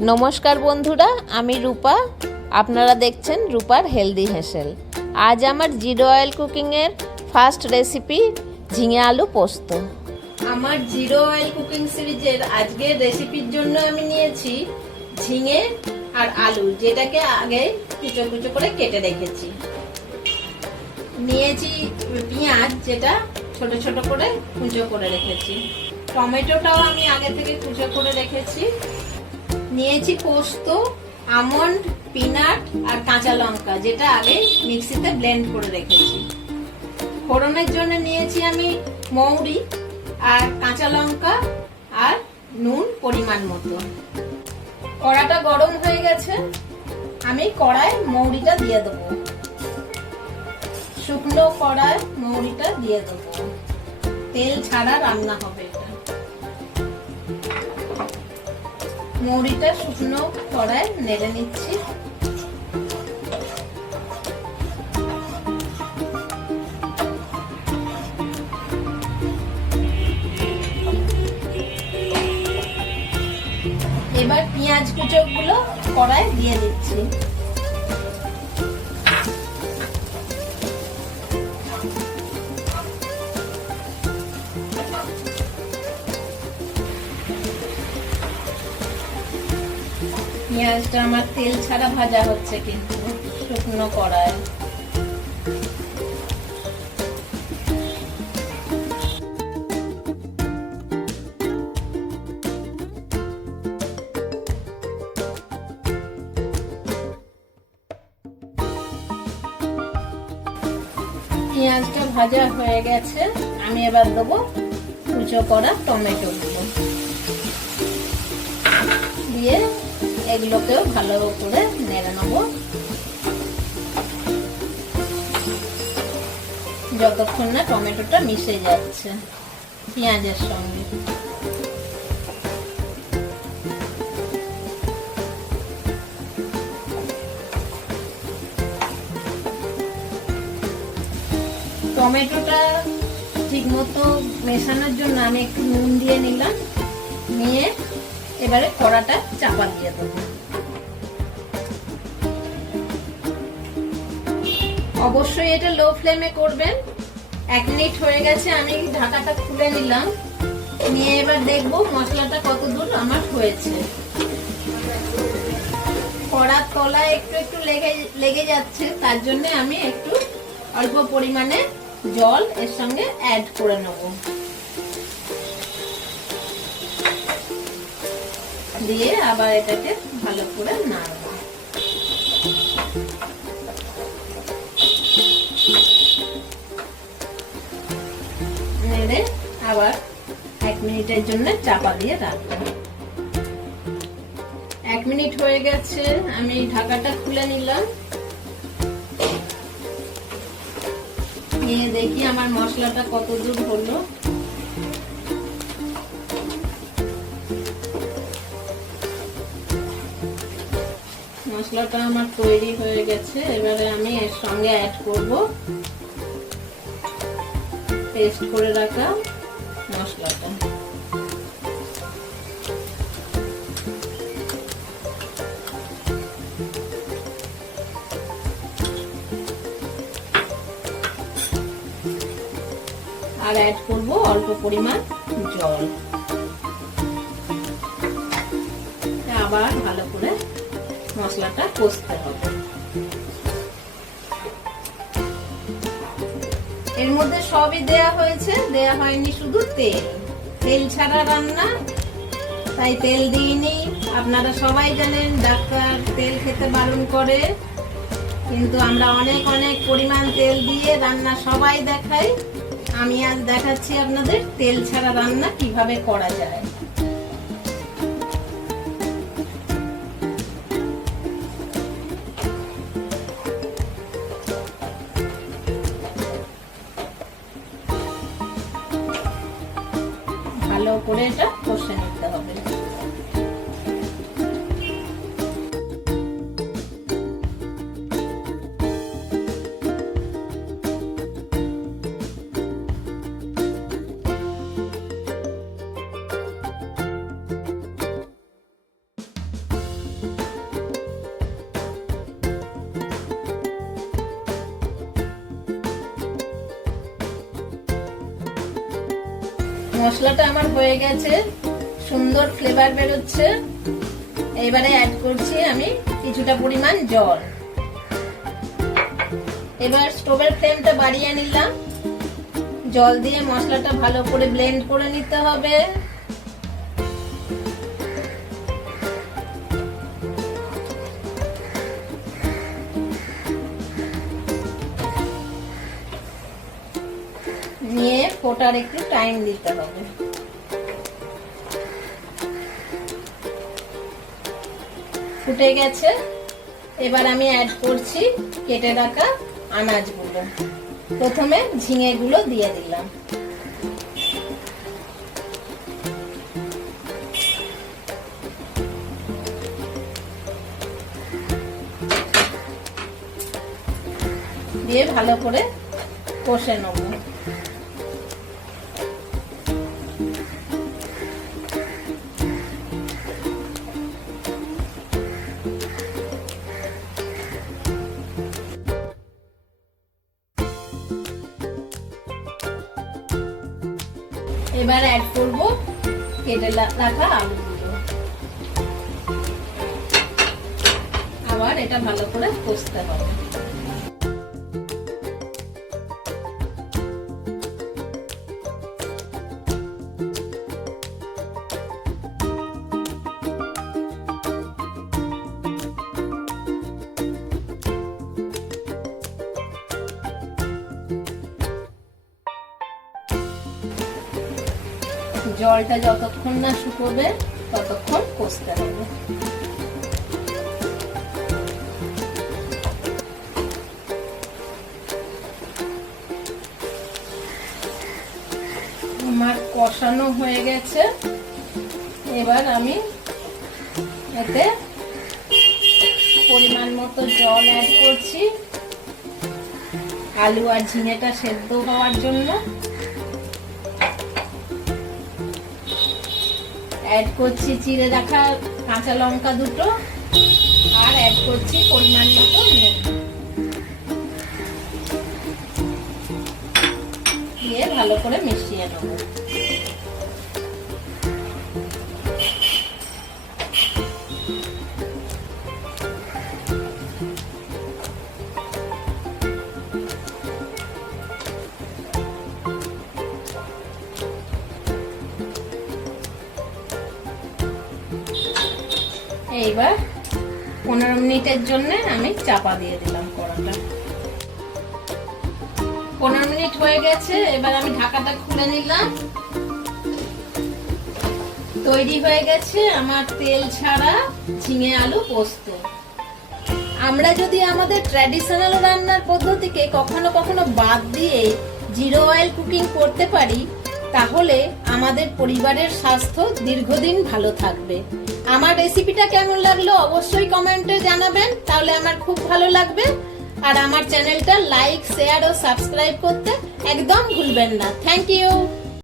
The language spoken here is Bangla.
নমস্কার বন্ধুরা, আমি রূপা। আপনারা দেখছেন রূপার হেলদি হেসেল। আজ আমার জিরো অয়েল কুকিংয়ের ফার্স্ট রেসিপি ঝিঙে আলু পোস্ত। আমার জিরো অয়েল কুকিং সিরিজের আজকের রেসিপির জন্য আমি নিয়েছি ঝিঙে আর আলু, যেটাকে আগে কুচো কুচো করে কেটে রেখেছি। নিয়েছি পেঁয়াজ, যেটা ছোট ছোট করে কুচো করে রেখেছি। টমেটোটাও আমি আগে থেকে কুচো করে রেখেছি। নিয়েছি পোস্ত, আমন্ড, পিনাট আর কাঁচা লঙ্কা, যেটা আগে মিক্সিতে ব্লেন্ড করে রেখেছি। ফোড়নের জন্য নিয়েছি আমি মৌরি আর কাঁচা লঙ্কা আর নুন পরিমাণ মতো। কড়াটা গরম হয়ে গেছে, আমি কড়ায় মৌরিটা দিয়ে দেবো। শুকনো কড়ায় মৌরিটা দিয়ে দেবো। তেল ছাড়া রান্না হবে এটা। মৌরিটা শুকনো কড়ায় নেড়ে নিচ্ছি। এবার পেঁয়াজ কুচোগুলো কড়ায় দিয়ে দিচ্ছি। পেঁয়াজটা আমার তেল ছাড়া ভাজা হচ্ছে, কিন্তু শুকনো কড়ায়। পেঁয়াজটা ভাজা হয়ে গেছে, আমি এবার দেবো কুচো করা টমেটো গুলো দিয়ে এগুলোকেও ভালো করে নেড়ে নেবো যতক্ষণ না টমেটোটা মিশে যাচ্ছে পেঁয়াজের সঙ্গে। টমেটোটা ঠিক মতো মেশানোর জন্য আমি একটু নুন দিয়ে নিলাম, নিয়ে এবারে কড়াটা চাপা দিয়ে দেবো। অবশ্যই এটা লো ফ্লেমে করবেন। 1 মিনিট হয়ে গেছে, আমি ঢাকাটা খুলে নিলাম। নিয়ে এবার দেখবো মশলাটা কত দূর আমার হয়েছে। কড়ার তলায় একটু একটু লেগে যাচ্ছে, তার জন্য আমি একটু অল্প পরিমাণে জল এর সঙ্গে অ্যাড করে নেব। দিয়ে আবার এটাকে ভালো করে নাড়ব। নেড়ে আবার 1 মিনিটের জন্য চাপা দিয়ে রাখবো। 1 মিনিট হয়ে গেছে, আমি ঢাকাটা খুলে নিলাম। নিয়ে দেখি আমার মশলাটা কত দূর হলো। মশলাটা আমার তৈরি হয়ে গেছে। এবারে আমি এর সঙ্গে অ্যাড করব পেস্ট করে রাখা মশলাটা। আর অ্যাড করব অল্প পরিমাণ জল। আবার ভালো করে মশলাটা কষতে হবে। এর মধ্যে সবই দেয়া হয়েছে, দেয়া হয়নি শুধু তেল। তেল ছাড়া রান্না, তাই তেল দিইনি। আপনারা সবাই জানেন ডাক্তার তেল খেতে বারণ করে, কিন্তু আমরা অনেক অনেক পরিমাণ তেল দিয়ে রান্না সবাই দেখাই। আমি আজ দেখাচ্ছি আপনাদের তেল ছাড়া রান্না কিভাবে করা যায়। ভালো করে এটা কষে নিতে হবে। মশলাটা আমার হয়ে গেছে, সুন্দর ফ্লেভার বেরোচ্ছে। এবারে অ্যাড করছি আমি কিছুটা পরিমাণ জল। এবার স্টোভের ফ্লেমটা বাড়িয়ে নিলাম। জল দিয়ে মশলাটা ভালো করে ব্লেন্ড করে নিতে হবে। নিয়ে ফোটার একটু টাইম দিতে হবে। ফুটে গেছে। এবার আমি অ্যাড করছি কেটে রাখা আনাজগুলো। প্রথমে ঝিঙেগুলো দিয়ে দিলাম। দিয়ে ভালো করে কষে নেব। এবার অ্যাড করব কেটে রাখা আলুগুলো। আবার এটা ভালো করে কষতে হবে। জলটা যতক্ষণ না শুকোবে ততক্ষণ কষতে হবে। আমার কষানো হয়ে গেছে। এবার আমি এতে পরিমাণ মতো জল অ্যাড করছি আলু আর ঝিঙেটা সেদ্ধ হওয়ার জন্য। অ্যাড করছি চিড়ে রাখা কাঁচা লঙ্কা দুটো, আর অ্যাড করছি পরিমাণ মতো নুন। দিয়ে ভালো করে মিশিয়ে নেব। এইবার 15 মিনিটের জন্য আমি চাপা দিয়ে দিলাম কড়াটা। 15 মিনিট হয়ে গেছে। এবার আমি ঢাকাটা খুলে নিলাম। তৈরি হয়ে গেছে আমার তেল ছাড়া ঝিঙে আলু পোস্ত। আমরা যদি আমাদের ট্র্যাডিশনাল রান্নার পদ্ধতিকে কখনো কখনো বাদ দিয়ে জিরো অয়েল কুকিং করতে পারি, তাহলে আমাদের পরিবারের স্বাস্থ্য দীর্ঘদিন ভালো থাকবে। আমার রেসিপিটা কেমন লাগলো অবশ্যই কমেন্টে জানাবেন, তাহলে আমার খুব ভালো লাগবে। আর আমার চ্যানেলটা লাইক, শেয়ার ও সাবস্ক্রাইব করতে একদম ভুলবেন না। Thank you.